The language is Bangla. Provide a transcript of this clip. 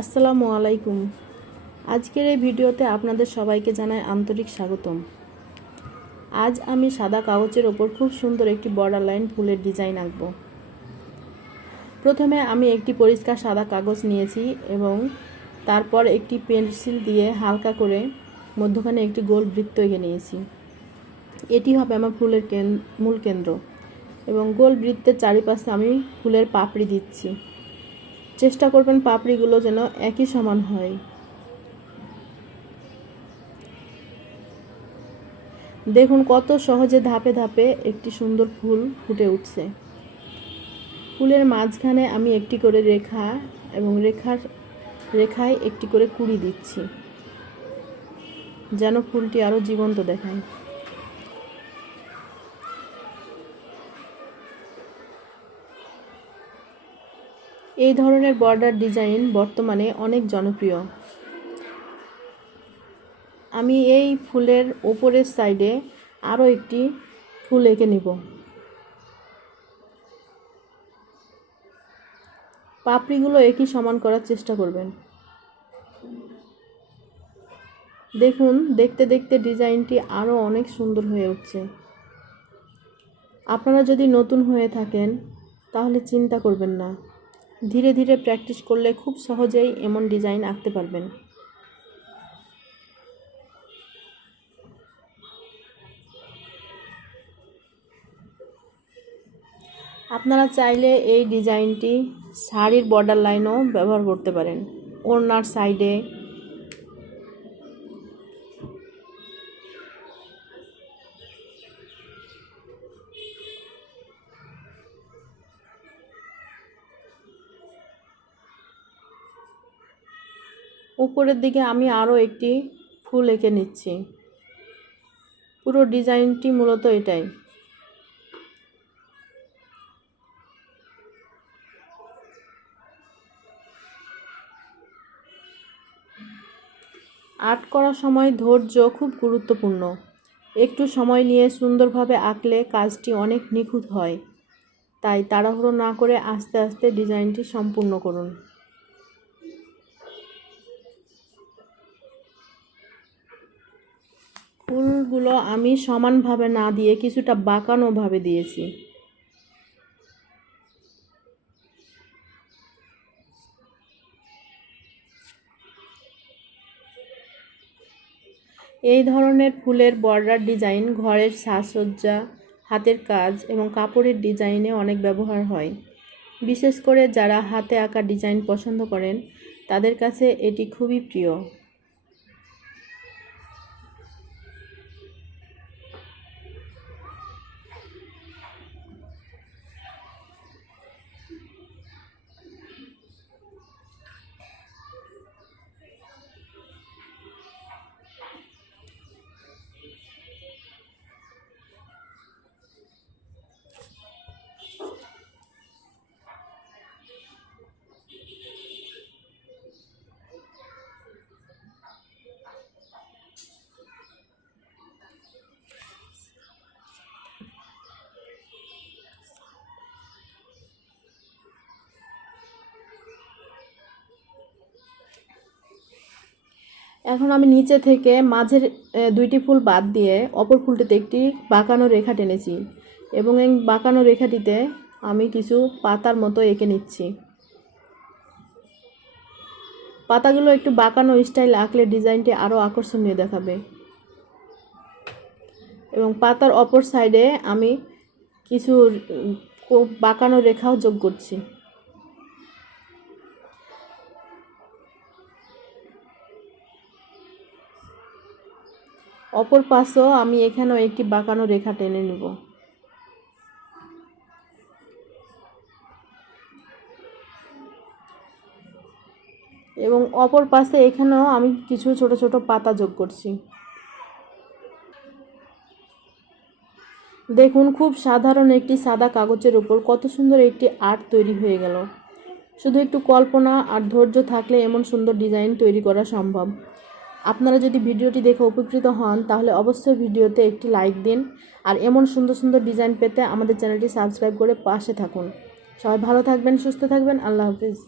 আসসালামু আলাইকুম। আজকের এই ভিডিওতে আপনাদের সবাইকে জানাই আন্তরিক স্বাগতম। আজ আমি সাদা কাগজের ওপর খুব সুন্দর একটি বর্ডার লাইন ফুলের ডিজাইন আঁকব। প্রথমে আমি একটি পরিষ্কার সাদা কাগজ নিয়েছি এবং তারপর একটি পেন্সিল দিয়ে হালকা করে মধ্যখানে একটি গোল বৃত্ত এঁকে নিয়েছি। এটি হবে আমার ফুলের মূল কেন্দ্র এবং গোল বৃত্তের চারিপাশে আমি ফুলের পাপড়ি দিচ্ছি। চেষ্টা করবেন পাপড়িগুলো যেন একই সমান হয়। দেখুন কত সহজে ধাপে ধাপে একটি সুন্দর ফুল ফুটে উঠছে। ফুলের মাঝখানে আমি একটি করে রেখা এবং রেখায় একটি করে কুঁড়ি দিচ্ছি যেন ফুলটি আরো জীবন্ত দেখায়। এই ধরনের বর্ডার ডিজাইন বর্তমানে অনেক জনপ্রিয়। আমি এই ফুলের ওপরের সাইডে আরও একটি ফুল এঁকে নিব। পাপড়িগুলো একই সমান করার চেষ্টা করবেন। দেখুন দেখতে দেখতে ডিজাইনটি আরও অনেক সুন্দর হয়ে উঠছে। আপনারা যদি নতুন হয়ে থাকেন তাহলে চিন্তা করবেন না, ধীরে ধীরে প্র্যাকটিস করলে খুব সহজেই এমন ডিজাইন আঁকতে পারবেন। আপনারা চাইলে এই ডিজাইনটি শাড়ির বর্ডার লাইনও ব্যবহার করতে পারেন। ওড়নার সাইডে উপরের দিকে আমি আরও একটি ফুল এঁকে নিচ্ছি। পুরো ডিজাইনটি মূলত এটাই। আর্ট করার সময় ধৈর্য খুব গুরুত্বপূর্ণ। একটু সময় নিয়ে সুন্দরভাবে আঁকলে কাজটি অনেক নিখুঁত হয়। তাই তাড়াহুড়ো না করে আস্তে আস্তে ডিজাইনটি সম্পূর্ণ করুন। ফুলগুলো আমি সমানভাবে না দিয়ে কিছুটা বাঁকানোভাবে দিয়েছি। এই ধরনের ফুলের বর্ডার ডিজাইন ঘরের সাজসজ্জা, হাতের কাজ এবং কাপড়ের ডিজাইনে অনেক ব্যবহার হয়। বিশেষ করে যারা হাতে আঁকা ডিজাইন পছন্দ করেন তাদের কাছে এটি খুবই প্রিয়। এখন আমি নিচে থেকে মাঝের দুইটি ফুল বাদ দিয়ে অপর ফুলটিতে একটি বাঁকানো রেখা টেনেছি এবং এই বাঁকানো রেখাটিতে আমি কিছু পাতার মতো এঁকে নিচ্ছি। পাতাগুলো একটু বাঁকানো স্টাইল আঁকলে ডিজাইনটি আরও আকর্ষণীয় দেখাবে। এবং পাতার অপর সাইডে আমি কিছু বাঁকানো রেখাও যোগ করছি। অপর পাশেও আমি এখানেও একটি বাঁকানো রেখা টেনে নেব। এবং অপর পাশে এখানেও আমি কিছু ছোট ছোট পাতা যোগ করছি। দেখুন খুব সাধারণ একটি সাদা কাগজের উপর কত সুন্দর একটি আর্ট তৈরি হয়ে গেল। শুধু একটু কল্পনা আর ধৈর্য থাকলে এমন সুন্দর ডিজাইন তৈরি করা সম্ভব। আপনারা যদি ভিডিওটি দেখে উপকৃত হন তাহলে অবশ্যই ভিডিওতে একটি লাইক দিন আর এমন সুন্দর সুন্দর ডিজাইন পেতে আমাদের চ্যানেলটি সাবস্ক্রাইব করে পাশে থাকুন। সবাই ভালো থাকবেন, সুস্থ থাকবেন। আল্লাহ হাফিজ।